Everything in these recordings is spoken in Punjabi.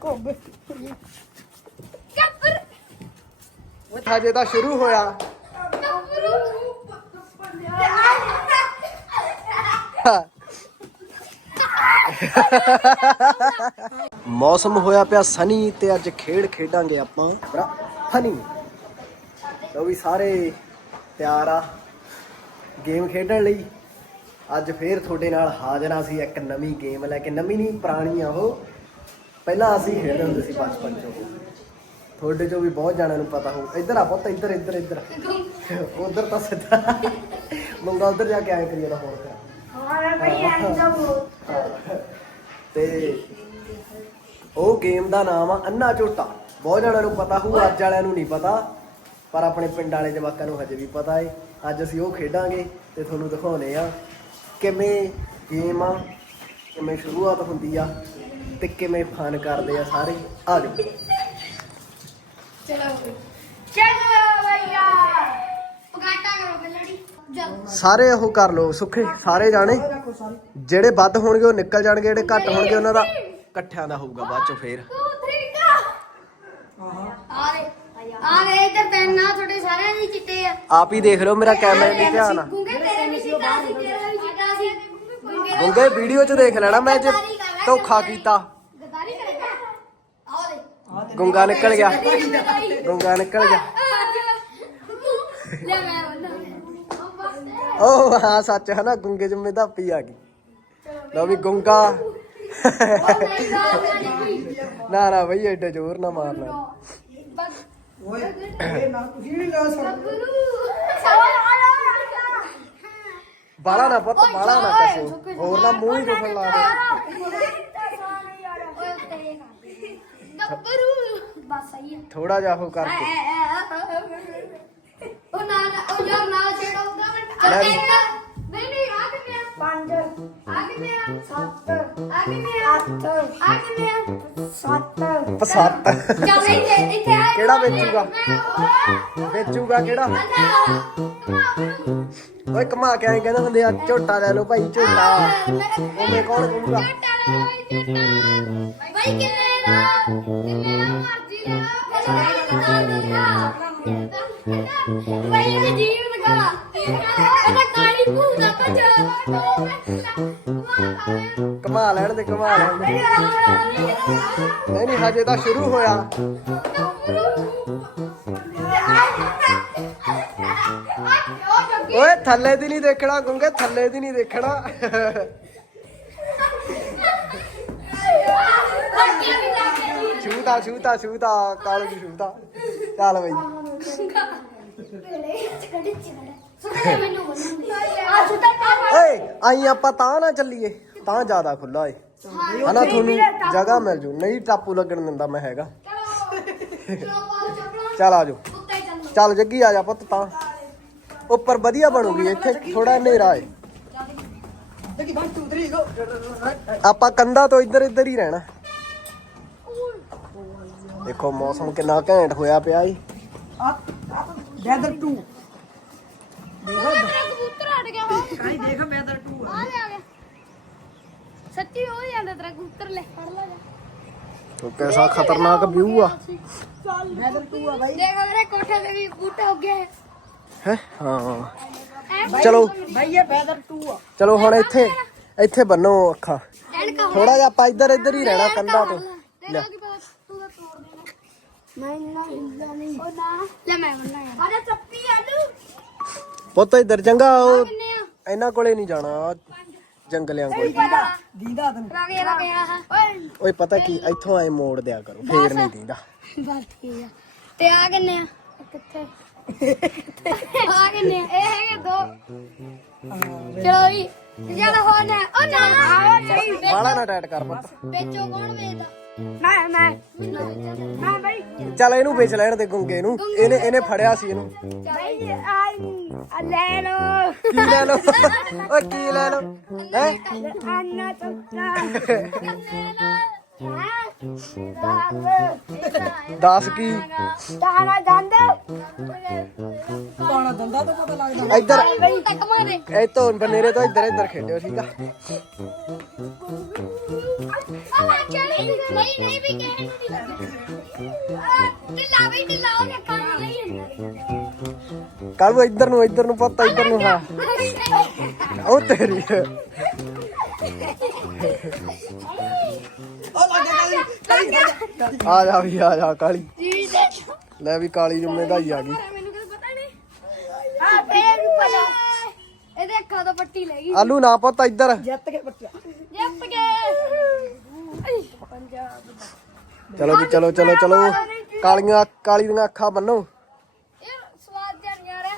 ਕੋਬੇ ਕੱਪਰ ਸ਼ੁਰੂ ਹੋਇਆ। ਮੌਸਮ ਹੋਇਆ ਪਿਆ ਸਨੀ ਤੇ ਅੱਜ ਖੇਡ ਖੇਡਾਂਗੇ ਆਪਾਂ। ਹਨੀ ਲੋ ਵੀ ਸਾਰੇ ਤਿਆਰ ਆ ਗੇਮ ਖੇਡਣ ਲਈ। ਅੱਜ ਫੇਰ ਤੁਹਾਡੇ ਨਾਲ ਹਾਜ਼ਰ ਆ ਸੀ ਇੱਕ ਨਵੀਂ ਗੇਮ ਲੈ ਕੇ। ਨਵੀਂ ਨਹੀਂ ਪੁਰਾਣੀ ਆ ਉਹ। ਪਹਿਲਾਂ ਅਸੀਂ ਖੇਡਦੇ ਹੁੰਦੇ ਸੀ ਬਚਪਨ ਚ। ਉਹ ਤੁਹਾਡੇ ਚੋਂ ਵੀ ਬਹੁਤ ਜਾਣਿਆਂ ਨੂੰ ਪਤਾ ਹੋਊ। ਇੱਧਰ ਆ ਪੁੱਤ ਇੱਧਰ ਇੱਧਰ ਇੱਧਰ। ਉਧਰ ਤਾਂ ਸਿੱਧਾ। ਮੰਗਾ ਉਧਰ ਜਾ ਕੇ ਆਇਆ ਕਰੀਏ ਨਾ ਹੋਰ ਤੇ ਉਹ ਗੇਮ ਦਾ ਨਾਮ ਆ ਅੰਨਾ ਝੋਟਾ। ਬਹੁਤ ਜਣਿਆਂ ਨੂੰ ਪਤਾ ਹੋਊ ਅੱਜ ਵਾਲਿਆਂ ਨੂੰ ਨਹੀਂ ਪਤਾ। ਪਰ ਆਪਣੇ ਪਿੰਡ ਵਾਲੇ ਜਵਾਕਾਂ ਨੂੰ ਹਜੇ ਵੀ ਪਤਾ ਏ। ਅੱਜ ਅਸੀਂ ਉਹ ਖੇਡਾਂਗੇ ਤੇ ਤੁਹਾਨੂੰ ਦਿਖਾਉਨੇ ਆ ਕਿਵੇਂ ਗੇਮ ਆ ਕਿਵੇਂ ਸ਼ੁਰੂਆਤ ਹੁੰਦੀ ਆ। ਤੇ ਕਿਵੇਂ ਫਨ ਕਰਦੇ ਆ ਸਾਰੇ? ਆ ਜਾਓ। ਚਲੋ ਚਲੋ ਭਈਆ। ਪਗਾਟਾ ਕਰੋ ਪਹਿਲਾਂ ਜਲ ਸਾਰੇ ਉਹ ਕਰ ਲਓ ਸੁੱਖੇ ਸਾਰੇ ਜਾਣੇ। ਜਿਹੜੇ ਵੱਧ ਹੋਣਗੇ ਉਹ ਨਿਕਲ ਜਾਣਗੇ ਜਿਹੜੇ ਘੱਟ ਹੋਣਗੇ ਉਹਨਾਂ ਦਾ ਇਕੱਠਿਆਂ ਦਾ ਹੋਊਗਾ ਬਾਅਦ ਚ ਫੇਰ। 2 3 go ਆ ਦੇ ਆ ਦੇ ਇੱਧਰ ਪੈਨ ਨਾ ਤੁਹਾਡੇ ਸਾਰਿਆਂ ਦੀ ਚਿੱਟੇ ਆ। ਆਪ ਹੀ ਦੇਖ ਲਓ ਮੇਰਾ ਕੈਮਰੇ ਤੇ ਧਿਆਨ ਆ। ਗੁੰਗੇ ਤੇਰੇ ਵੀ ਚਿੱਟਾ ਸੀ ਤੇਰਾ ਵੀ ਚਿੱਟਾ ਸੀ। ਗੁੰਗੇ ਗੁੰਗੇ ਵੀਡੀਓ ਚ ਦੇਖ ਲੈਣਾ ਮੈਂ ਜੇ ਧੋਖਾ ਕੀਤਾ। ਗਦਾਰੀ ਕਰੇਗਾ ਦੇ ਗੁੰਗਾ ਨਿਕਲ ਗਿਆ। ਗੁੰਗਾ ਨਿਕਲ ਗਿਆ। ਲੈ ਮੈਂ ਬੰਦਾ ਓ ਹਾਂ ਸੱਚ ਹੈ ਨਾ ਗੁੰਗੇ ਚ ਮੇਧਾਪੀ ਆ ਗਈ। ਲਓ ਵੀ ਗੁੰਗਾ। ਨਾ ਨਾ ਬਈ ਐਡਾ ਜ਼ੋਰ ਨਾ ਮਾਰਨਾ ਓਏ ਇਹ ਨਾ ਤੁਸੀਂ ਵੀ ਲਾ ਸਕਦੇ ਬਾਲਾ ਨਾ ਪੁੱਤ ਬਾਲਾ ਨਾ ਕਸੇ ਹੋਰ ਨਾ ਮੂੰਹ ਹੀ ਦੁਖਣ ਲਾ ਦੇ ਗੱਭਰੂ। ਬਸ ਸਹੀ ਹੈ ਥੋੜਾ ਜਿਹਾ ਉਹ ਕਰਕੇ। ਉਹ ਨਾ ਉਹ ਯਾਰ ਨਾ ਛੇੜੋ ਉਹਦਾ ਲੈ ਮੈਂ। ਨਹੀਂ ਨਹੀਂ ਆ ਕਿੰਨੇ ਆ? ਪੰਜ ਆ ਕਿੰਨੇ ਆ? ਸੱਤ ਆ ਕਿੰਨੇ ਆ? ਅੱਠ ਆ ਕਿੰਨੇ ਆ? ਸੱਤ। ਪਸੱਤ ਚੱਲ ਇੱਥੇ ਇੱਥੇ ਕਿਹੜਾ ਵੇਚੂਗਾ? ਵੇਚੂਗਾ ਕਿਹੜਾ? ਓਏ ਕਮਾ ਕੇ ਆਏ ਕਹਿੰਦੇ ਹੁੰਦੇ ਆ ਝੋਟਾ ਲੈ ਲਓ ਭਾਈ ਝੋਟਾ। ਉਹਨੇ ਕੌਣ ਕਹੂਗਾ? ਕਮਾ ਲੈਣ ਦੇ ਕਮਾ ਲੈਣ ਦੇ। ਨਹੀਂ ਨਹੀਂ ਹਜੇ ਤਾਂ ਸ਼ੁਰੂ ਹੋਇਆ। ਓਏ, ਥੱਲੇ ਦੀ ਨਹੀਂ ਦੇਖਣਾ ਗੁੰਗੇ, ਥੱਲੇ ਦੀ ਨਹੀਂ ਦੇਖਣਾ। ਛੂਤਾ ਛੂਤਾ ਛੂਤਾ ਕਾਲੂ ਦੀ ਛੂਤਾ। ਚੱਲ ਬਈ। ਓਏ, ਆਈ ਆਪਾਂ ਤਾਂ ਨਾ ਚੱਲੀਏ, ਤਾਂ ਜ਼ਿਆਦਾ ਖੁੱਲਾ ਏ। ਹਨਾ, ਤੁਹਾਨੂੰ ਜਗ੍ਹਾ ਮਿਲ ਜੂ। ਨਹੀਂ ਟਾਪੂ ਲੱਗਣ ਦਿੰਦਾ ਮੈਂ ਹੈਗਾ। ਚੱਲ ਆ ਜਾਓ। ਚੱਲ ਜੱਗੀ ਆ ਜਾ ਪੁੱਤ, ਤਾਂ। ਉੱਪਰ ਵਧੀਆ ਬਣੂਗੀ, ਇੱਥੇ ਥੋੜਾ ਹਨੇਰਾ ਏ ਦੇਖੀ 1 2 3 ਗੋ ਆਪਾਂ ਕੰਧਾ ਤੋਂ ਇੱਧਰ ਇੱਧਰ ਹੀ ਰਹਿਣਾ। ਦੇਖੋ, ਮੌਸਮ ਕਿੰਨਾ ਘੈਂਟ ਹੋਇਆ ਪਿਆ ਏ ਵੈਦਰ 2 ਕਬੂਤਰ ਅੜ ਗਿਆ ਵਾ ਕਾਈ ਦੇਖ ਵੈਦਰ 2 ਆ ਗਿਆ ਗਿਆ ਸੱਚੀ ਹੋ ਜਾਂਦਾ ਤੇਰਾ ਕਬੂਤਰ ਲੈ ਫੜ ਲੈ ਜਾ। ਤੋ ਕੈਸਾ ਖਤਰਨਾਕ ਵਿਊ ਆ। ਵੈਦਰ 2 ਆ ਬਾਈ ਦੇਖ ਮੇਰੇ ਕੋਠੇ ਤੇ ਵੀ ਬੂਟਾ ਹੋ ਗਿਆ ਹੈ ਹੈ? ਹਾਂ। ਐਨ ਚਲੋ। ਬਾਈ ਇਹ ਵੈਦਰ 2 ਆ। ਚਲੋ ਹੁਣ ਇੱਥੇ ਇੱਥੇ ਬੰਨੋ ਅੱਖਾਂ। ਥੋੜਾ ਜਿਹਾ ਆਪਾਂ ਇੱਧਰ ਇੱਧਰ ਹੀ ਰਹਿਣਾ ਕੰਧਾ ਤੋਂ। ਲੈ ਪਤਾ ਤੂੰ ਤਾਂ ਤੋੜ ਦੇਣਾ। ਨਹੀਂ ਨਹੀਂ ਨਹੀਂ ਉਹ ਨਾ। ਲੈ ਮੈਂ ਬੰਨਾ ਯਾਰ ਆਜਾ ਚੱਪੀ ਆਲੂ ਪੁੱਤ ਇੱਧਰ ਚੰਗਾ ਇਹਨਾਂ ਕੋਲੇ ਨਹੀਂ ਜਾਣਾ ਜੰਗਲਿਆਂ ਕੋਲ। ਦੀਦਾ। ਤੈਨੂੰ। ਓਏ। ਓਏ ਪਤਾ ਕੀ ਇੱਥੋਂ ਆਏ ਮੋੜ ਦਿਆ ਕਰੋ ਫੇਰ ਨਹੀਂ ਦਿੰਦਾ। ਬਸ ਠੀਕ ਆ। ਤੇ ਆ ਕਿੰਨੇ ਆ? ਕਿੱਥੇ ਆ ਕਿੰਨੇ ਆ ਇਹ ਹੈਗੇ ਦੋ ਚਲੋ ਜੀ ਚੱਲ ਹੋ ਨਾ ਉਹ ਨਾ ਬਾਲਾ ਨਾ ਟੈਟ ਕਰ ਪੁੱਤ ਵੇਚੋ ਕੌਣ ਵੇਚਦਾ ਮੈਂ ਮੈਂ ਮੈਂ ਬਈ ਚੱਲ ਇਹਨੂੰ ਵੇਚ ਲੈਣ ਦੇ ਗੁੰਗੇ ਨੂੰ। ਇਹਨੇ ਇਹਨੇ ਫੜਿਆ ਸੀ ਇਹਨੂੰ। ਬਈ ਆ ਲੈ ਲੋ ਕੀ ਲੈ ਲਓ? ਓਏ ਕੀ ਲੈ ਲਓ? ਹੈ? ਅੰਨਾ ਚੁੱਕਾ। ਦੱਸ ਕੀ? ਤਾਣਾ ਗੰਦ ਪਾਣਾ ਦੰਦਾ ਤੋਂ ਪਤਾ ਲੱਗਦਾ। ਇੱਧਰ। ਤੱਕ ਮਾਰੇ। ਇਹ ਤੋਂ ਬਨੇਰੇ ਤੋਂ ਇੱਧਰ ਇੱਧਰ ਖੇਡਿਓ ਠੀਕ ਆ ਨਹੀਂ ਨਹੀਂ ਵੀ ਢਿੱਲਾ ਵੀ ਢਿੱਲਾ ਕਾਲੂ ਇੱਧਰ ਨੂੰ ਇੱਧਰ ਨੂੰ ਪੁੱਤ ਇੱਧਰ ਨੂੰ ਹਾਂ। ਉਹ ਤੇਰੀ ਆ ਜਾ ਵੀ ਆ ਜਾ ਕਾਲੀ। ਲੈ ਵੀ ਕਾਲੀ ਜੁੰਮੇ ਦਾ ਹੀ ਆ ਗਈ। ਮੈਨੂੰ ਕਿਤੇ ਪਤਾ ਨਹੀਂ ਆ ਫੇਰ ਪਤਾ ਇਹਦੇ ਅੱਖਾਂ ਤੋਂ ਪੱਟੀ ਲੈ ਗਈ ਆਲੂ ਨਾ ਪੁੱਤ ਇੱਧਰ। ਜਿੱਤ ਕੇ ਬੱਚਾ ਜਿੱਤ ਗਏ ਚਲੋ ਵੀ ਚਲੋ ਚਲੋ ਚਲੋ। ਕਾਲੀਆਂ ਕਾਲੀ ਦੀਆਂ ਅੱਖਾਂ ਬੰਨੋ। ਸਵਾਦ ਜਿਹਾ ਨਹੀਂ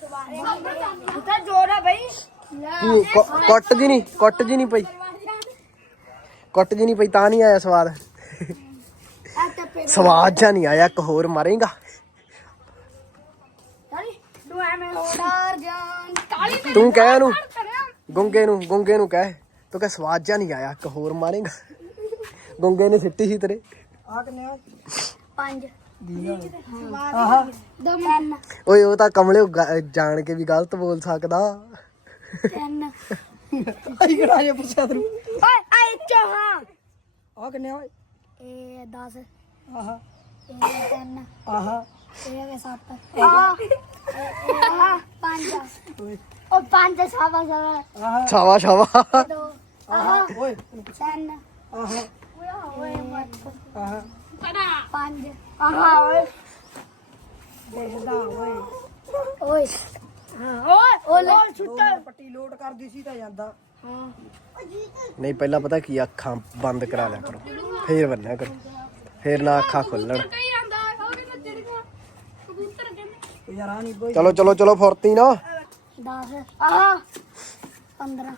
ਸਵਾਦ ਉੱਥੇ ਜੋਰ ਆ ਬਈ ਕੀ, ਕੁੱਟ ਜੀ ਨਹੀਂ ਕੁੱਟ ਜੀ ਨਹੀਂ ਪਈ। ਕੁੱਟ ਜੀ ਨਹੀਂ ਪਈ ਤਾਂ ਨਹੀਂ ਆਇਆ ਸਵਾਦ। ਸਵਾਦ ਜਾਂ ਨਹੀਂ ਆਇਆ ਇੱਕ ਹੋਰ ਮਾਰੇਗਾ। ਕਾਲੀ ਤੂੰ ਕਹਿ ਇਹਨੂੰ ਕਰਿਆ। ਗੁੰਗੇ ਨੂੰ ਗੁੰਗੇ ਨੂੰ ਕਹਿ। ਤੂੰ ਕਹਿ ਸਵਾਦ ਜਾਂ ਨਹੀਂ ਆਇਆ ਇੱਕ ਹੋਰ ਮਾਰੇਗਾ। ਗੁੰਗੇ ਨੇ ਸਿੱਟੀ ਸੀ ਤੇਰੇ। ਆ ਕਿੰਨੇ ਆ? ਪੰਜ। ਆਹਾ। ਦੋ ਤਿੰਨ। ਓਏ ਉਹ ਤਾਂ ਕਮਲੇ ਜਾਣ ਕੇ ਵੀ ਗਲਤ ਬੋਲ ਸਕਦਾ। ਤਿੰਨ। ਆਈ ਕਿਹੜਾ ਜੇ ਪੁੱਛਿਆ ਤੈਨੂੰ ਓਏ ਆਏ ਚਾਹਾਂ। ਆ ਕਿੰਨੇ ਆ ਇਹ 10 ਆਹਾ। ਇਹ ਤਿੰਨ। ਆਹਾ। ਇਹ ਹੈਗੇ ਸੱਤ। ਆਹ। ਪੰਜ। ਓਏ। ਉਹ ਪੰਜ ਸਾਵਾ ਸਾਵਾ ਆਹਾ। ਛਾਵਾ ਛਾਵਾ। ਆਹਾ। ਓਏ। ਤਿੰਨ। ਆਹਾ। ਓਏ ਆਹਾ। ਪੰਜ। ਆਹਾ ਓਏ। ਦੇਖਦਾ ਓਏ। ਓਏ। ਹਾਂ। ਓਏ। ਓਲੇ ਛੁੱਟਾ। ਪੱਟੀ ਲੋਡ ਕਰਦੀ ਸੀ ਤਾਂ ਜਾਂਦਾ। ਹਾਂ ਨਹੀਂ ਪਹਿਲਾਂ ਪਤਾ ਕੀ ਅੱਖਾਂ ਬੰਦ ਕਰਾ ਲਿਆ ਕਰੋ। ਫੇਰ ਬੰਨਿਆ ਕਰੋ। ਫੇਰ ਨਾ ਅੱਖਾਂ ਖੁੱਲਣ। ਕਈ ਆਂਦਾ ਹੋਰ ਨੱਚੜ ਗਿਆ ਕਬੂਤਰ ਕਹਿੰਦੇ ਯਾਰ ਆ ਨਹੀਂ ਕੋਈ ਚਲੋ ਚਲੋ ਚਲੋ ਫੁਰਤੀ ਨਾ। 10 ਆਹ! 15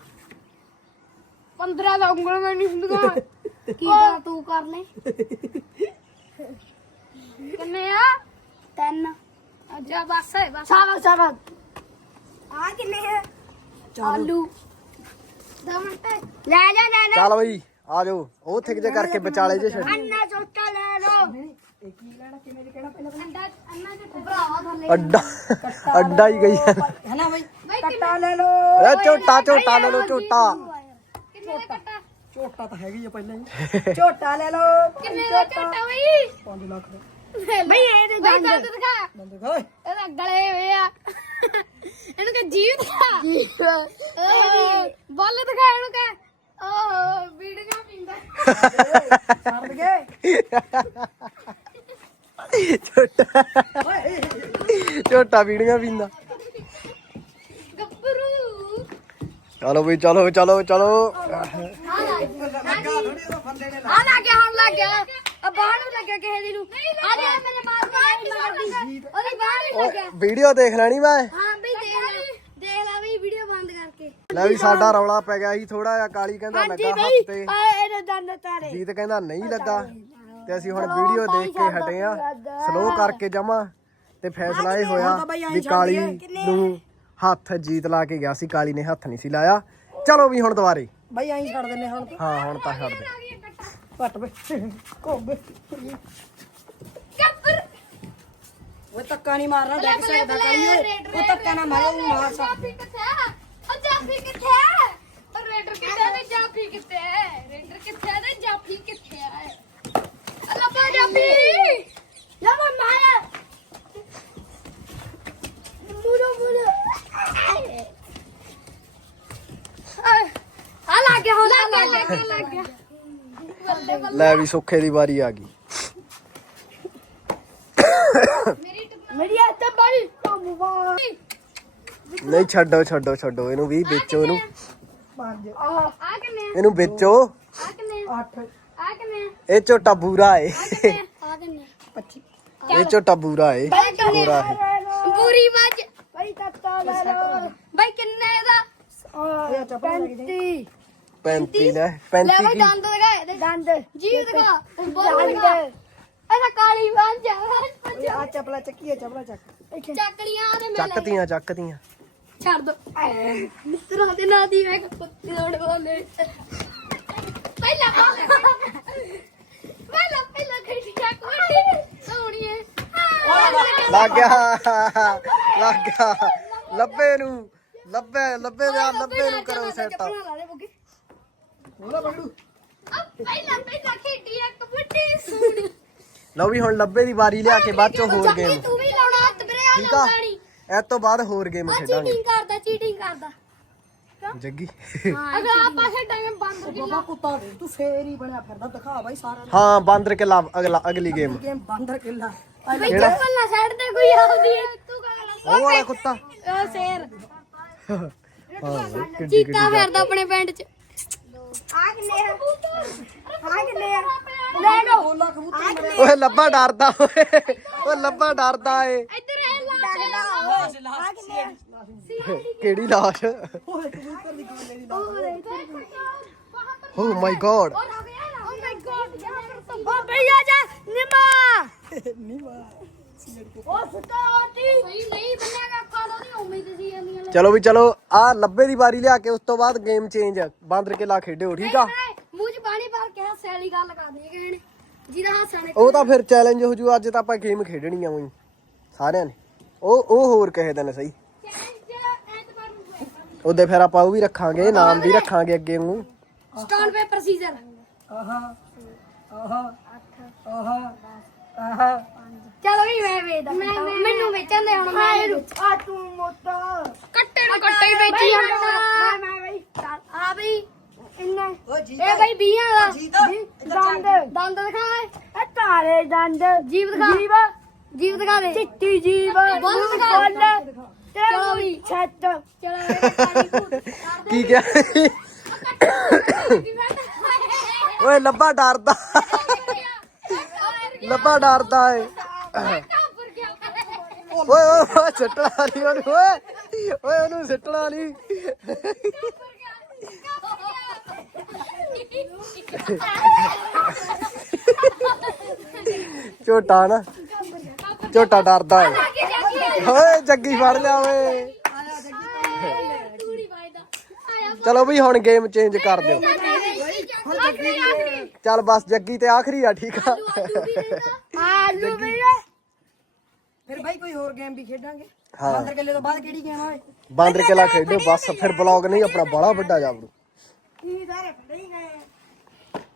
15 ਦਾ ਉਂਗਲ ਮੈਂ ਨਹੀਂ ਹੁੰਦਗਾ ਕੀ ਦਾ ਤੂੰ ਕਰ ਲੈ। ਕਿੰਨੇ ਆ? ਤਿੰਨ। ਅੱਛਾ ਬਸ ਹੈ ਬਸ। ਸਾਰਾ ਸਾਰਾ। ਆ ਕਿੰਨੇ ਹੈ ਆਲੂ। ਲੈ ਲੈ ਲੈ ਲੈ ਚੱਲ ਬਈ ਆ ਜਾਓ। ਉਹ ਥਿਕ ਜੇ ਕਰਕੇ ਵਿਚਾਲੇ ਜੇ ਛੱਡ। ਅੰਨਾ ਚੋਟਾ ਲੈ ਲੋ ਇਹ ਕੀ ਲੈਣਾ ਕਿਵੇਂ ਦੀ ਕਹਿਣਾ ਪਹਿਲਾਂ ਅੰਡਾ ਅੰਨਾ ਚ ਭਰਾਵਾ ਥੱਲੇ। ਅੱਡਾ ਅੱਡਾ ਹੀ ਗਈ ਹੈ। ਨਾ ਬਈ? ਬਈ ਕੱਟਾ ਲੈ ਲੋ ਏ ਝੋਟਾ ਝੋਟਾ ਲੈ ਲਓ ਝੋਟਾ ਕਿੰਨੇ ਦਾ ਕੱਟਾ? ਝੋਟਾ ਤਾਂ ਹੈਗੀ ਆ ਪਹਿਲਾਂ ਹੀ। ਝੋਟਾ ਲੈ ਲੋ ਕਿੰਨੇ ਦਾ ਝੋਟਾ ਬਈ? 5 ਲੱਖ ਦਾ। ਬਈ ਇਹਦੇ ਦੰਦ। ਦਿਖਾ। ਬੰਦੇ ਕਾ ਓਏ ਇਹਦਾ ਗਲੇ ਹੋਏ ਆ। ਇਹਨੂੰ ਕਹ ਜੀਵ ਦਿਖਾ ਬੱਲ ਦਿਖਾ ਇਹਨੂੰ ਕਹ ਓ ਵੀਡੀਓ ਪੀਂਦਾ ਛੱਡ ਗਏ ਝੋਟਾ ਓਏ ਝੋਟਾ ਵੀੜੀਆਂ ਪੀਂਦਾ ਗੱਭਰੂ ਚਲੋ ਬਈ ਚਲੋ ਚਲੋ ਚਲੋ ਆ ਲੱਗ ਗਿਆ ਹੁਣ ਲੱਗ ਗਿਆ ਆ ਬਾਹਰ ਨੂੰ ਲੱਗਿਆ ਕਿਸੇ ਦੀ ਨੂੰ। ਆ ਦੇ ਮੇਰੇ ਮਾਰ ਕੇ ਉਹਦੀ ਬਾਹਰ ਨੂੰ ਲੱਗਿਆ। ਵੀਡੀਓ ਦੇਖ ਲੈਣੀ ਮੈਂ। ਹਾਂ ਬਈ ਦੇਖ ਲੈ ਦੇਖ ਲੈ ਬਈ ਵੀਡੀਓ ਬੰਦ ਕਰਕੇ। ਲੈ ਵੀ ਸਾਡਾ ਰੌਲਾ ਪੈ ਗਿਆ ਸੀ ਥੋੜਾ ਜਿਹਾ ਕਾਲੀ ਕਹਿੰਦਾ ਲੱਗਾ ਹੱਥ ਤੇ। ਆ ਇਹਦੇ ਦੰਦ ਤਾਰੇ। ਜੀਤ ਕਹਿੰਦਾ ਨਹੀਂ ਲੱਗਾ। ਤੇ ਅਸੀਂ ਹੁਣ ਵੀਡੀਓ ਦੇਖ ਕੇ ਹਟੇ ਆ ਸਲੋ ਕਰਕੇ ਜਮਾ ਤੇ ਫੈਸਲਾ ਇਹ ਹੋਇਆ ਵੀ ਕਾਲੀ ਨੂੰ ਹੱਥ ਜੀਤ ਲਾ ਕੇ ਗਿਆ ਸੀ ਕਾਲੀ ਨੇ ਹੱਥ ਨਹੀਂ ਸੀ ਲਾਇਆ। ਚਲੋ ਵੀ ਹੁਣ ਦੁਬਾਰੇ। ਬਈ ਐਂ ਛੱਡ ਦਿੰਨੇ ਹੁਣ ਹਾਂ ਹੁਣ ਤਾਂ ਛੱਡ ਦੇ। ਘੱਟ ਬਈ ਕੋਬੇ ਕੱਪਰ ਓਏ ਧੱਕਾ ਨਹੀਂ ਮਾਰਨਾ ਦੇਖ ਸਕਦਾ ਕਾਲੀ ਓਏ। ਉਹ ਧੱਕਾ ਨਾ ਮਾਰੋ ਉਹ ਮਾਰ ਸਕਦਾ ਜਾਫੀ ਕਿੱਥੇ ਹੈ ਉਹ ਜਾਫੀ ਕਿੱਥੇ ਹੈ ਉਹ ਰੇਡਰ ਕਿੱਥੇ ਹੈ ਤੇ ਜਾਫੀ ਕਿੱਥੇ ਹੈ ਰੇਡਰ ਕਿੱਥੇ ਹੈ ਤੇ ਜਾਫੀ ਕਿੱਥੇ ਹੈ ਅੱਲਾ ਪਾ ਜਾਫੀ। ਮਾਇਆ। ਮੂਰੋ ਮੂਰੋ ਆ ਲੱਗ ਗਿਆ ਹੁਣ ਲੱਗ ਗਿਆ ਲੱਗ ਗਿਆ ਲੱਗ ਗਿਆ। ਬੱਲੇ ਲੈ ਵੀ ਸੁੱਖੇ ਦੀ ਵਾਰੀ ਆ ਗਈ। ਮੇਰੀ ਹੱਥ ਬੜੀ ਕੰਮ ਨਹੀਂ ਛੱਡੋ ਛੱਡੋ ਛੱਡੋ। ਇਹਨੂੰ ਵੀ ਵੇਚੋ ਇਹਨੂੰ। ਪੰਜ। ਆ ਕਿੰਨੇ ਇਹਨੂੰ ਵੇਚੋ। ਆ ਕਿੰਨੇ 8 ਆ ਕਿੰਨੇ ਇਹ ਝੋਟਾ ਬੂਰਾ ਏ। ਆ ਕਿੰਨੇ 25 ਇਹ ਝੋਟਾ ਬੂਰਾ ਏ। ਬੂਰਾ ਏ। ਵੱਜ ਬਾਈ ਕੱਟਾ ਲੈ ਲੋ। ਬਾਈ ਕਿੰਨੇ ਦਾ? ਲੱਗ ਗਈ 35 ਦਾ ਲੈ 35 ਬਾਈ ਕੀ? ਦੰਦ ਦਿਖਾ ਇਹਦੇ ਦੰਦ। ਜੀਵ ਦਿਖਾ। ਬੋਲ ਦਿਖਾ। ਇਹਦਾ ਕਾਲੀ ਓਏ ਆ ਚੱਪਲਾ ਚੱਕੀਏ ਚੱਪਲਾ ਚੱਕ। ਚੱਕਲੀਆਂ ਦੇ ਮੈਂ ਲੈ। ਚੱਕਤੀਆਂ ਚੱਕਤੀਆਂ। ਛੱਡ ਦੋ। ਮਿੱਤਰਾਂ ਦੇ ਨਾਂ ਦੀ ਮੈਂ ਕੁੱਤੇ ਵਾਲੇ ਪਹਿਲਾ ਪਹਿਲਾ ਪਹਿਲਾ ਖੇਡੀਆਂ ਕੋਟੀ ਸੋਣੀਏ ਲੱਗ ਗਿਆ। ਲੱਗ ਗਿਆ। ਲੱਭੇ ਨੂੰ। ਲੱਭੇ ਲੱਭੇ ਦਾ ਲੱਭੇ ਨੂੰ ਕਰੋ ਸੈਟ ਪਹਿਲਾਂ ਪਹਿਲਾਂ ਖੇਡੀ ਇੱਕ ਵੱਡੀ ਸੂਣੀ ਲਓ ਵੀ ਹੁਣ ਲੱਭੇ ਦੀ ਵਾਰੀ ਲਿਆ ਕੇ ਬਾਅਦ ਚੋਂ ਹੋਰ ਗੇਮ ਤੂੰ ਵੀ ਲਾਉਣਾ ਹੱਥ ਵੀਰੇ ਆ ਠੀਕ ਆ। ਲਾਉਂਦਾ ਨਹੀਂ। ਇਹ ਤੋਂ ਬਾਅਦ ਹੋਰ ਗੇਮ ਆ ਖੇਡਾਂਗੇ। ਚੀਟਿੰਗ ਕਰਦਾ ਚੀਟਿੰਗ ਕਰਦਾ। ਜੱਗੀ। ਅਗਰ ਆਪਾਂ ਖੇਡਾਂਗੇ ਬੰਦ ਬਾਬਾ ਕੁੱਤਾ ਤੂੰ ਫੇਰ ਹੀ ਬਣਿਆ ਫਿਰਦਾ ਦਿਖਾ ਬਾਈ ਸਾਰਾ ਹਾਂ ਬਾਂਦਰ ਕਿਲਾ ਅਗਲਾ ਅਗਲੀ ਗੇਮ ਗੇਮ ਬਾਂਦਰ ਕਿੱਲਾ ਬਈ ਚੱਪਲ ਨਾ ਸਾਈਡ ਤੇ ਕੋਈ ਆਉਂਦੀ ਹੈ ਤੂੰ ਗਾਲਾਂ ਉਹ ਵਾਲਾ ਕੁੱਤਾ। ਉਹ ਸ਼ੇਰ ਹਾਂ ਕਿੱਡੀ ਚੀਤਾ ਫਿਰਦਾ ਆਪਣੇ ਪਿੰਡ ਚ। ਆ ਓਏ ਲੱਭਾ ਡਰਦਾ ਓਏ। ਓ ਲੱਭਾ ਡਰਦਾ ਏ। ਇੱਧਰ ਇਹ ਲਾਸ਼ ਆ ਕਿਹੜੀ ਲਾਸ਼? ਓਏ ਕਬੂਤਰ ਦੀ ਗੁੱਲੇ ਦੀ ਲਾਸ਼ ਓ ਮਾਈ ਗੋਡ। ਓ ਮਾਈ ਗੋਡ। ਓ ਭਈਆ ਜਾ ਨਿਮਾ। ਨਿਮਾ। ਉਹ ਚਲੋ ਵੀ ਚਲੋ ਆ ਲੱਭੇ ਦੀ ਵਾਰੀ ਲਿਆ ਕੇ ਉਸ ਤੋਂ ਬਾਅਦ ਗੇਮ ਚੇਂਜ ਬਾਂਦਰ ਕੇ ਲਾ ਖੇਡਿਓ ਠੀਕ ਆ? ਮੂੰਹ 'ਚ ਪਾਣੀ ਭਰ ਕੇ ਹੱਸੇ ਵਾਲੀ ਗੱਲ ਕਰਨੀ ਕਹਿਣ ਜਿਹਦਾ ਹਾਸਾ ਨੇ ਉਹ ਤਾਂ ਫਿਰ ਚੈਲੰਜ ਹੋ ਜੂ ਅੱਜ ਤਾਂ ਆਪਾਂ ਗੇਮ ਖੇਡਣੀ ਆ ਉਹੀ ਸਾਰਿਆਂ ਨੇ। ਉਹ ਉਹ ਹੋਰ ਕਹੇ ਦਿਨ ਸਹੀ। ਉਹਦੇ ਫਿਰ ਆਪਾਂ ਉਹ ਵੀ ਰੱਖਾਂਗੇ ਨਾਮ ਵੀ ਰੱਖਾਂਗੇ ਅੱਗੇ ਨੂੰ ਸਟੋਨ ਪੇਪਰ ਸੀਜ਼ਰ ਆਹਾ ਆਹਾ ਆਹਾ ਆਹਾ। ਚਲੋ ਵੀ ਮੈਂ ਵੇਚਦਾ ਮੈਨੂੰ ਵੇਚਣ ਦੇ ਹੁਣ ਮੈਂ ਆ ਤੂੰ ਮੋਟਾ ਕੱਟੇ ਨੂੰ ਕੱਟੇ ਹੀ ਵੇਚੀ ਮੈਂ ਮੈਂ ਬਈ ਆ ਬਈ ਇੰਨਾ ਇਹ ਬਈ 20 ਦਾ ਦੰਦ ਦੰਦ ਦਿਖਾ ਇਹ ਤਾਰੇ ਦੰਦ ਜੀਵ ਦਿਖਾ ਜੀਵ ਜੀਵ ਦਿਖਾ ਦੇ ਚਿੱਟੀ ਜੀਵ ਬੋਲ ਦਿਖਾ ਚਲੋ ਵੀ ਛੱਤ ਚਲੋ ਕੀ ਕਿਹਾ ਓਏ ਲੱਭਾ ਡਰਦਾ ਲੱਭਾ ਡਰਦਾ ਏ ਓਏ ਓਏ ਓਏ ਨਹੀਂ ਉਹਨੂੰ, ਓਏ। ਓਏ, ਉਹਨੂੰ ਸਿੱਟਣਾ ਨਹੀਂ ਝੋਟਾ ਨਾ, ਝੋਟਾ ਡਰਦਾ ਏ ਓਏ, ਜੱਗੀ ਫੜ ਲਿਆ ਓਏ। ਚਲੋ ਵੀ ਹੁਣ ਗੇਮ ਚੇਂਜ ਕਰ ਦਿਓ। ਚੱਲ ਬਸ ਜੱਗੀ ਤੇ ਆਖਰੀ ਆ, ਠੀਕ ਆ। ਆਲੂ ਵੀਰੇ ਫਿਰ ਬਾਈ ਕੋਈ ਹੋਰ ਗੇਮ ਵੀ ਖੇਡਾਂਗੇ? ਹਾਂ। ਬਾਂਦਰ ਕਿੱਲੇ ਤੋਂ ਬਾਅਦ ਕਿਹੜੀ ਗੇਮ ਆਵੇ ਬਾਂਦਰ ਕਿਲਾ ਖੇਡੋ ਬਸ ਫਿਰ ਬਲੌਗ ਨਹੀਂ ਆਪਣਾ ਬੜਾ ਵੱਡਾ ਜਾਵੜੂ।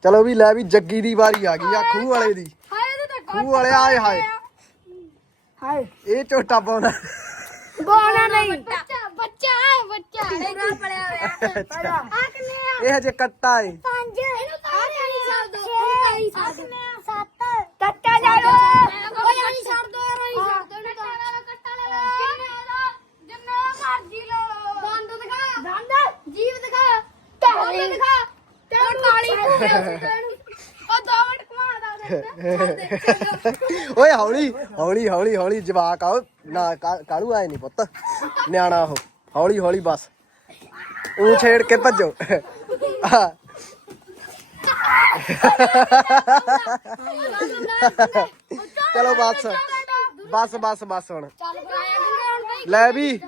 ਚਲੋ ਵੀ ਲੈ ਵੀ ਜੱਗੀ ਦੀ ਵਾਰੀ ਆ ਗਈ ਆ ਖੂਹ ਵਾਲੇ ਦੀ। ਹਾਏ ਤੇ ਤਾਂ ਖੂਹ ਵਾਲੇ ਆਏ ਹਾਏ। ਹਾਏ। ਇਹ ਝੋਟਾ ਪਾਉਣਾ। ਬੋਣਾ ਨਹੀਂ। ਬੱਚਾ ਬੱਚਾ ਬੱਚਾ। ਪੂਰਾ ਪੜਿਆ ਹੋਇਆ। ਆ ਕਿੰਨੇ ਆ। ਇਹ ਹਜੇ ਕੱਟਾ ਏ। ਪੰਜ। ਇਹਨੂੰ ਤਾਂ ਨਹੀਂ ਛੱਡ ਦੋ ਛੇ ਸੱਤ। ਕੱਟਾ ਜਾ ਲੋ ਓਏ ਨਹੀਂ ਛੱਡ ਦੋ ਯਾਰ ਨਹੀਂ ਛੱਡ ਦੋ ਕੱਟਾ ਲੈ ਲੋ ਕੱਟਾ ਲੈ ਲੋ ਕਿੰਨੇ ਦਾ ਜਿੰਨੇ ਮਰਜ਼ੀ ਲੋ ਦੰਦ ਦਿਖਾ ਦੰਦ ਜੀਵ ਦਿਖਾ ਟਾਲੀ ਦਿਖਾ ਤੇ ਕਾਲੀ ਭੂਵੇ ਉਹ ਦੋ ਮਿੰਟ ਘੁਮਾ ਦਾ ਓਏ ਹੌਲੀ ਹੌਲੀ ਹੌਲੀ ਹੌਲੀ ਜਵਾਕ ਆਓ ਨਾ ਕਾ- ਕਾਹਨੂੰ ਆਏ ਨਹੀਂ ਪੁੱਤ ਨਿਆਣਾ ਉਹ ਹੌਲੀ ਹੌਲੀ ਬਸ ਉਹ ਛੇੜ ਕੇ ਭੱਜੋ ਆਹ, ਚਲੋ ਬਸ ਬਸ ਬਸ ਬਸ ਹੁਣ ਚੱਲ ਪਾਇਆ ਕਿੰਨੇ ਹੁਣ ਬਈ ਲੈ ਵੀ